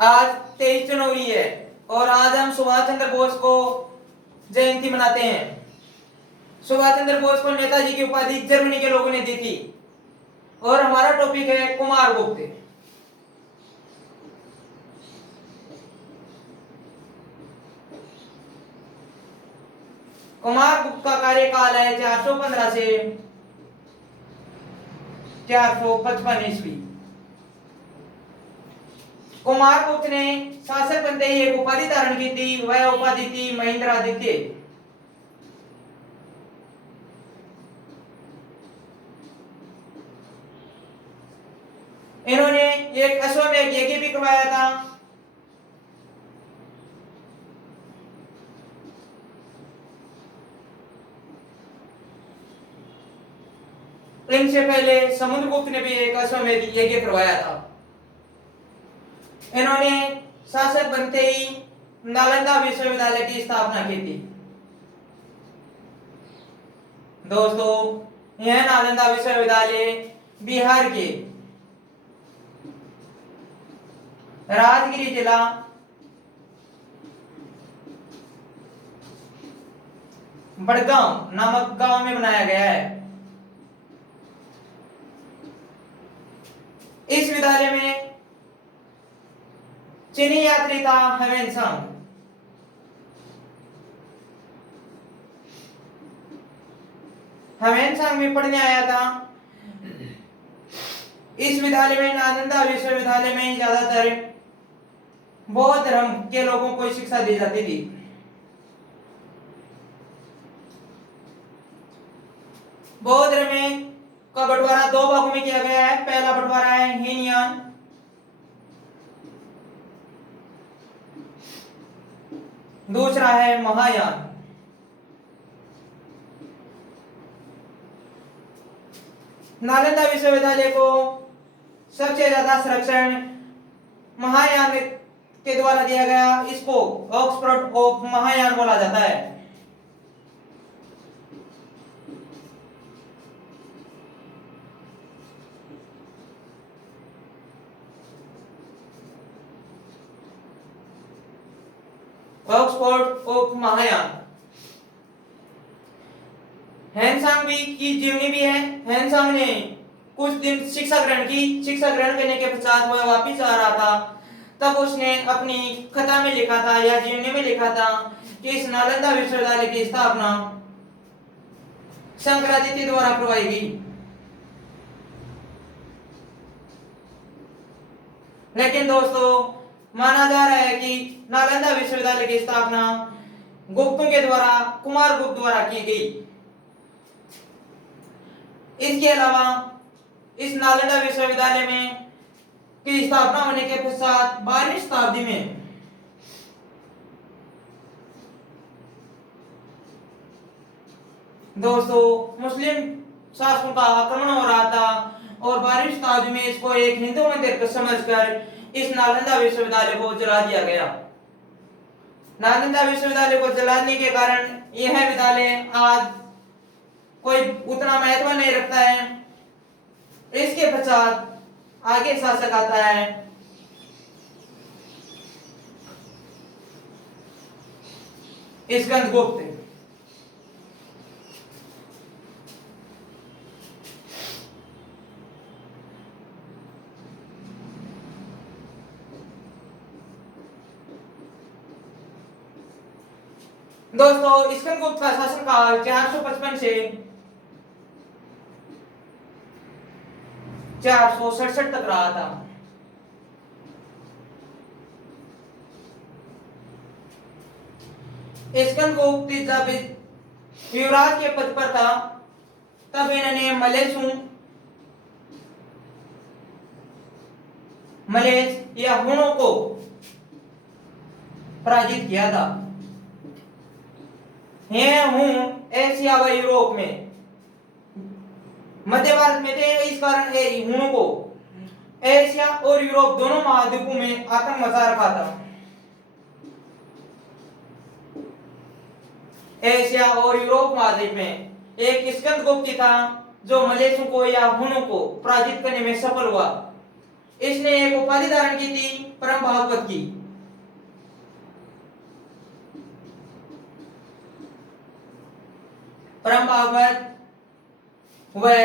आज 23 जनवरी है और आज हम सुभाष चंद्र बोस को जयंती मनाते हैं। सुभाष चंद्र बोस को नेताजी की उपाधि जर्मनी के लोगों ने दी थी और हमारा टॉपिक है कुमार गुप्त। कुमार गुप्त का कार्यकाल है 415 से 455 ईस्वी। कुमार गुप्त ने शासक बनते ही एक उपाधि धारण की थी, वह उपाधि थी महेंद्रादित्य। इन्होंने एक अश्वमेध यज्ञ भी करवाया था। इनसे पहले समुद्रगुप्त ने भी एक अश्वमेध यज्ञ करवाया था। इन्होंने शासक बनते ही नालंदा विश्वविद्यालय की स्थापना की थी। दोस्तों, यह नालंदा विश्वविद्यालय बिहार के राजगिरी जिला बड़गांव नामक गांव में बनाया गया है। इस विद्यालय में चीनी यात्री था ह्वेनसांग। ह्वेनसांग में पढ़ने आया था। इस विद्यालय में नालंदा विश्वविद्यालय में ज्यादातर बौद्ध धर्म के लोगों को शिक्षा दी जाती थी। बौद्ध धर्म में का बंटवारा दो भागों में किया गया है। पहला बंटवारा है हीनयान, दूसरा है महायान। नालंदा विश्वविद्यालय को सबसे ज्यादा संरक्षण महायान के द्वारा दिया गया। इसको ऑक्सफोर्ड ऑफ महायान बोला जाता है। Oxford of Mahayana. ह्वेनसांग भी की जीवनी भी है। ह्वेनसांग ने कुछ दिन शिक्षा ग्रहण की। शिक्षा ग्रहण करने के पश्चात वह वापिस आ रहा था। तब उसने अपनी कथा में लिखा था या जीवनी में लिखा था कि इस नालंदा विश्वविद्यालय की स्थापना शंकरादित्य द्वारा करवाई गई। लेकिन दोस्तों, माना जा रहा है कि नालंदा विश्वविद्यालय की स्थापना गुप्तों के द्वारा, कुमार गुप्त द्वारा की गई। इसके अलावा इस नालंदा विश्वविद्यालय में की स्थापना होने के पश्चात 12वीं शताब्दी में दोस्तों मुस्लिम शासकों का आक्रमण हो रहा था और 12वीं शताब्दी में इसको एक हिंदू मंदिर को समझकर इस नालंदा विश्वविद्यालय को जला दिया गया। नालंदा विश्वविद्यालय को जलाने के कारण यह विद्यालय आज कोई उतना महत्व नहीं रखता है। इसके पश्चात आगे शासक आता है स्कंदगुप्त। दोस्तों, स्कंदगुप्त का शासनकाल 455 से 467 तक रहा था। स्कंदगुप्त जब युवराज के पद पर था तब इन्होंने मलेश या हुनों को पराजित किया था। यह हूं एशिया व यूरोप में, मध्य भारत में थे। इस कारण हुनों को एशिया और यूरोप दोनों महाद्वीपों में आतंक मचा रखा था। एशिया और यूरोप महाद्वीप में एक स्कंदगुप्त था जो मलेशियों को या हुनों को पराजित करने में सफल हुआ। इसने एक उपाधि धारण की थी परम भागवत की। परम भागवत वह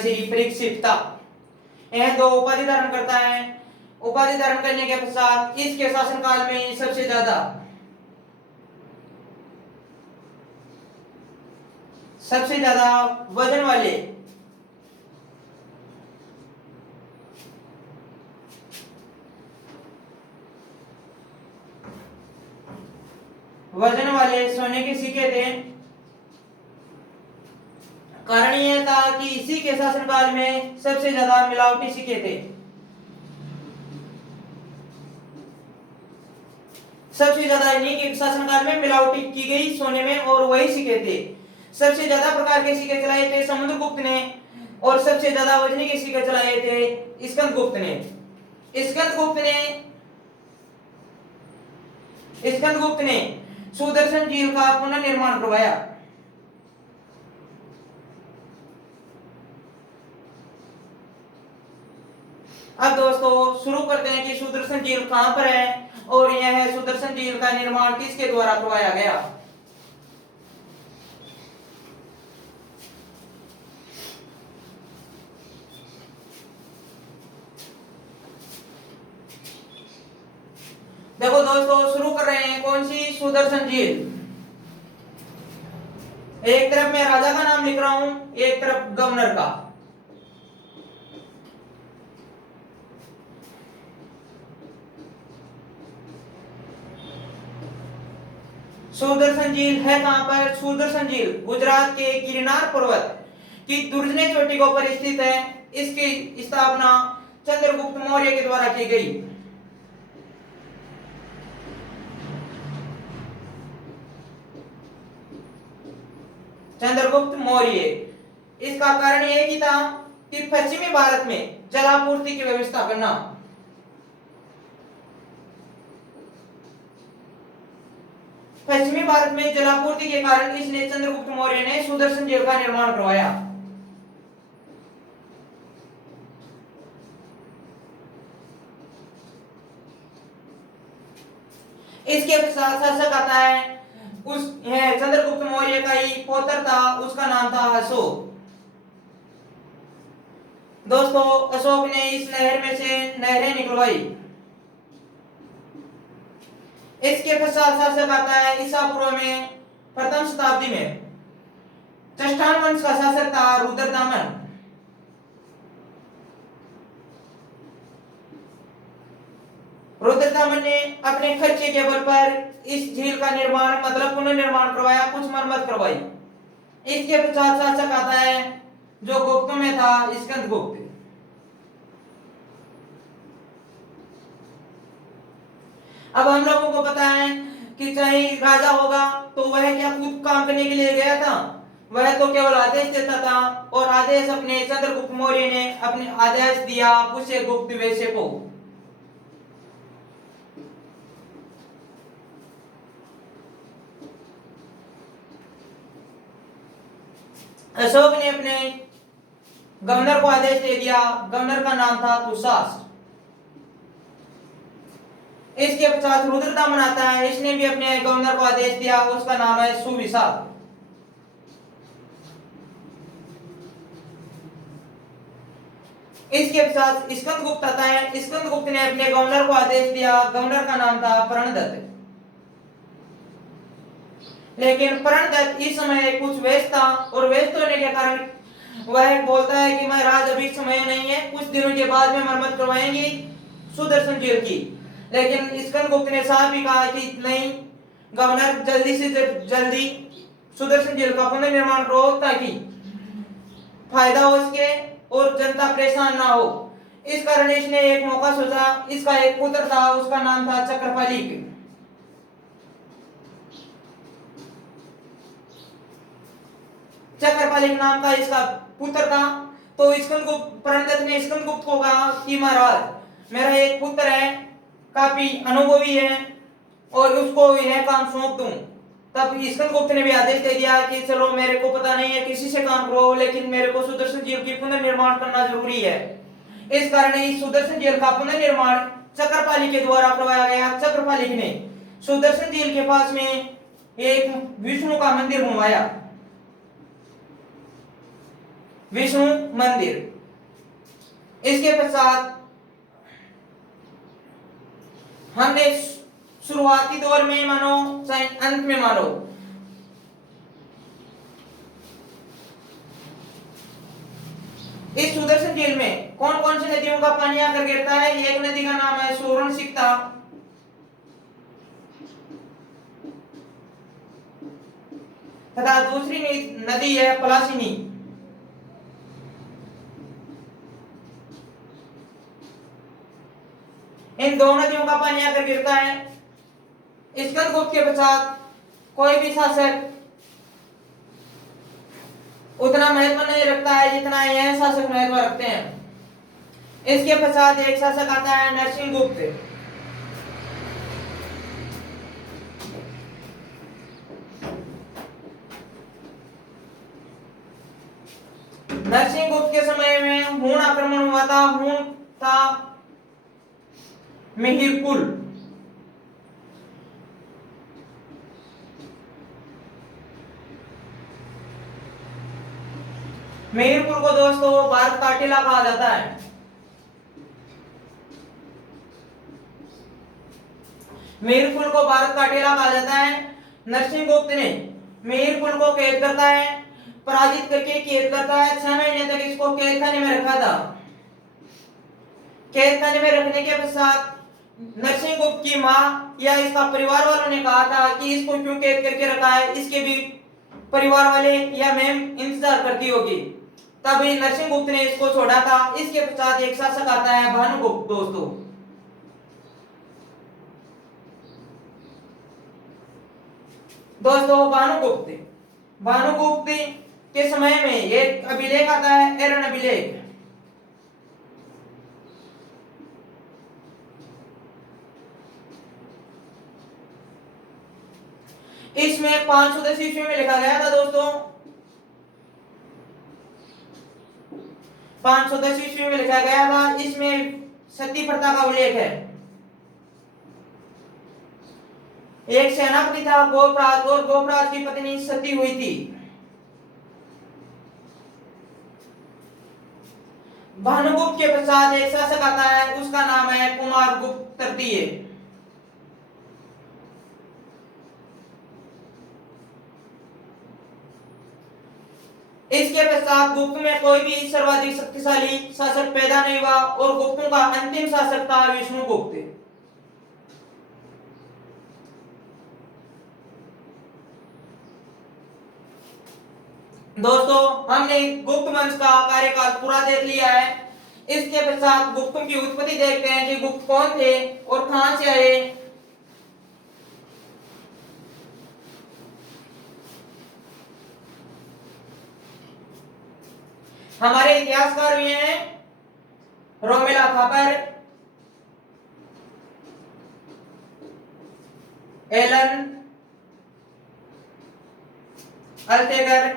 श्री परीक्षित था। यह दो उपाधि धारण करता है। उपाधि धारण करने के पश्चात इसके शासनकाल में सबसे ज्यादा वजन वाले सोने के सिक्के थे। कारण यह था कि इसी के शासनकाल में सबसे ज्यादा मिलावटी सिक्के थे। सबसे ज्यादा इन्हीं के शासनकाल में मिलावटी की गई सोने में, और वही सिक्के थे। सबसे ज्यादा प्रकार के सिक्के चलाए थे समुद्रगुप्त ने, और सबसे ज्यादा वजनी के सिक्के चलाए थे स्कंदगुप्त ने सुदर्शन झील का पुनर्निर्माण करवाया। अब दोस्तों शुरू करते हैं कि सुदर्शन झील कहां पर है, और यह सुदर्शन झील का निर्माण किसके द्वारा करवाया गया। देखो दोस्तों, शुरू कर रहे हैं कौन सी, सुदर्शन झील। एक तरफ मैं राजा का नाम लिख रहा हूं, एक तरफ गवर्नर का। सुदर्शन झील है कहां पर? सुदर्शन झील गुजरात के गिरनार पर्वत की दुर्जने चोटियों पर स्थित है। इसकी स्थापना चंद्रगुप्त मौर्य के द्वारा की गई। चंद्रगुप्त मौर्य। इसका कारण यह कि था कि पश्चिमी भारत में जलापूर्ति की व्यवस्था करना। पश्चिमी भारत में जलापूर्ति के कारण इसने चंद्रगुप्त मौर्य ने सुदर्शन झील का निर्माण करवाया। इसके पश्चात शासक आता है, उस चंद्रगुप्त मौर्य का ही पौत्र था, उसका नाम था अशोक। दोस्तों, अशोक ने इस नहर में से नहरें निकलवाई। इसके पश्चात शासक आता है ईसा पूर्व में प्रथम शताब्दी में। चट्टान वंश का शासक था रुद्रदामन। रुद्रदामन ने अपने खर्चे के बल पर इस झील का निर्माण मतलब पुनर्निर्माण करवाया, कुछ मरम्मत करवाई। इसके पश्चात शासक आता है जो गुप्तों में था, स्कंदगुप्त। अब हम लोगों को पता है कि चाहे राजा होगा तो वह क्या खुद काम करने के लिए गया था, वह तो केवल आदेश देता था, और आदेश अपने चंद्रगुप्त मौर्य ने अपने आदेश दिया पुष्यगुप्त वैश्य को। अशोक ने अपने गवर्नर को आदेश दे दिया। गवर्नर का नाम था तुषार। इसके पश्चात रुद्रदामन आता है, इसने भी अपने गवर्नर को आदेश दिया, उसका नाम है सुविशाल। इसके पश्चात स्कंदगुप्त आता है। स्कंदगुप्त ने अपने गवर्नर को आदेश दिया, गवर्नर का नाम था प्रणदत्त। लेकिन प्रणदत्त इस समय कुछ व्यस्त था, और व्यस्त होने के कारण वह बोलता है कि महाराज अभी समय नहीं है, कुछ दिनों के बाद में मरम्मत करवाएंगे सुदर्शन झील की। लेकिन स्कंदगुप्त ने साफ भी कहा कि नहीं, गवर्नर जल्दी से जल्दी सुदर्शन झील का पुनर्निर्माण करो, ताकि फायदा हो इसके और जनता परेशान ना हो। इस कारण इसने एक मौका सोचा। इसका एक पुत्र था, उसका नाम था चक्रपालिक। चक्रपालिक नाम का इसका पुत्र था। तो स्कंदगुप्त प्रणदत्त ने स्कंदगुप्त को कहा कि महाराज, मेरा एक पुत्र है, काफी अनुभवी है, और उसको यह काम सौंप दूं, तब स्कंदगुप्त ने भी आदेश दे दिया कि चलो मेरे को पता नहीं है किसी से काम करो, लेकिन मेरे को सुदर्शन झील की पुनर्निर्माण करना जरूरी है। इस कारण इस सुदर्शन झील का पुनर्निर्माण चक्रपाली के द्वारा करवाया गया। चक्रपाली ने सुदर्शन झील के पास में एक विष्णु का मंदिर बनवाया, विष्णु मंदिर। इसके पश्चात हमने शुरुआती दौर में मानो चाहे अंत में मानो, इस सुदर्शन झील में कौन कौन सी नदियों का पानी आकर गिरता है। एक नदी का नाम है सोरणसिक्ता, तथा दूसरी नदी है पलाशिनी। इन दो नदियों का पानी आकर गिरता है। स्कंदगुप्त के पश्चात कोई भी शासक उतना महत्व नहीं रखता है जितना यह शासक महत्व रखते हैं। इसके पश्चात एक शासक आता है नरसिंहगुप्त। नरसिंहगुप्त के समय में हूण आक्रमण हुआ था। हूण था मिहिरकुल। मिहिरकुल को दोस्तों भारत का टीला कहा जाता है। मिहिरकुल को भारत का टीला कहा जाता है। नरसिंहगुप्त ने मिहिरकुल को कैद करता है, पराजित करके कैद करता है। 6 महीने तक इसको कैद खाने में रखा था। कैद खाने में रखने के पश्चात नरसिंहगुप्त की माँ या इसका परिवार वालों ने कहा था कि इसको क्यों कैद करके रखा है, इसके भी परिवार वाले या मैम इंतजार करती होगी। तभी नरसिंहगुप्त ने इसको छोड़ा था। इसके पश्चात एक शासक आता है भानुगुप्त। दोस्तों भानुगुप्त के समय में एक अभिलेख आता है, एरन अभिलेख। इसमें 510 ईस्वी में लिखा गया था दोस्तों। 510 ईस्वी में लिखा गया था। इसमें सती प्रथा का उल्लेख है। एक सेनापति था गोपराज, और गोपराज की पत्नी सती हुई थी। भानुगुप्त के पश्चात एक शासक आता है, उसका नाम है कुमारगुप्त तृतीय। इसके पश्चात गुप्त में कोई भी सर्वाधिक शक्तिशाली शासक पैदा नहीं हुआ, और गुप्तों का अंतिम शासक था विष्णुगुप्त। दोस्तों हमने गुप्त वंश का कार्यकाल पूरा देख लिया है। इसके पश्चात गुप्तों की उत्पत्ति देखते हैं कि गुप्त कौन थे और कहां से आए। हमारे इतिहासकार हुए हैं रोमिला थापर, एलन अल्टेगर,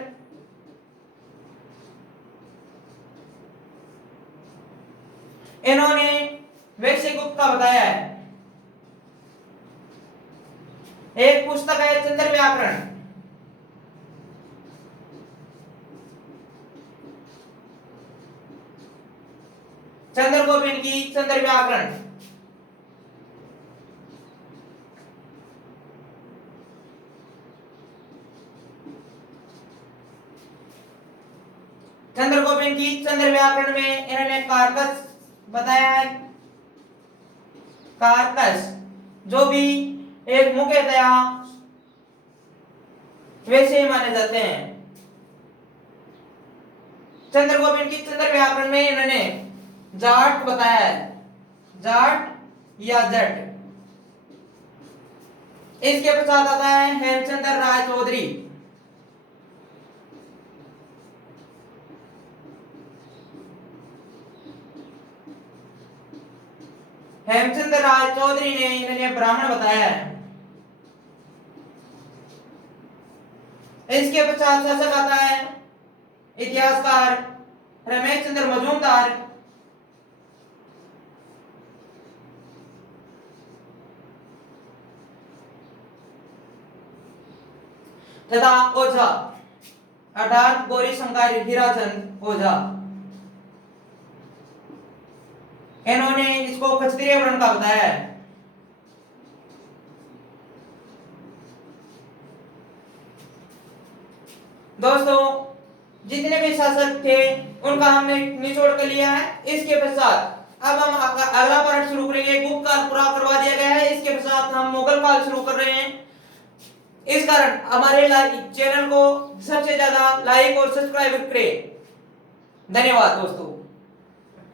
इन्होंने वैश्यगुप्त का बताया है। एक पुस्तक है चंद्र व्याकरण। चंद्र गोविंद की चंद्र व्याकरण। चंद्र गोविंद की चंद्र व्याकरण में इन्होंने कारकस बताया है। कारकस जो भी एक मुख्यतया वैसे माने जाते हैं। चंद्र गोविंद की चंद्र व्याकरण में इन्होंने जाट बताया है, जाट या जट। इसके पश्चात आता है हेमचंद्र राय चौधरी। हेमचंद्र राय चौधरी ने इन्हें ब्राह्मण बताया है। इसके पश्चात शासक आता है इतिहासकार रमेश चंद्र मजूमदार। तथा ओझा अर्थात गौरी शंकर हीराचंद ओझा। इन्होंने इसको क्षत्रिय वर्ण का बताया है। दोस्तों जितने भी शासक थे उनका हमने निचोड़ कर लिया है। इसके पश्चात अब हम अगला पार्ट शुरू करेंगे। गुप्त काल पूरा करवा दिया गया है। इसके पश्चात हम मुगल काल शुरू कर रहे हैं। इस कारण हमारे चैनल को सबसे ज्यादा लाइक और सब्सक्राइब करें। धन्यवाद दोस्तों।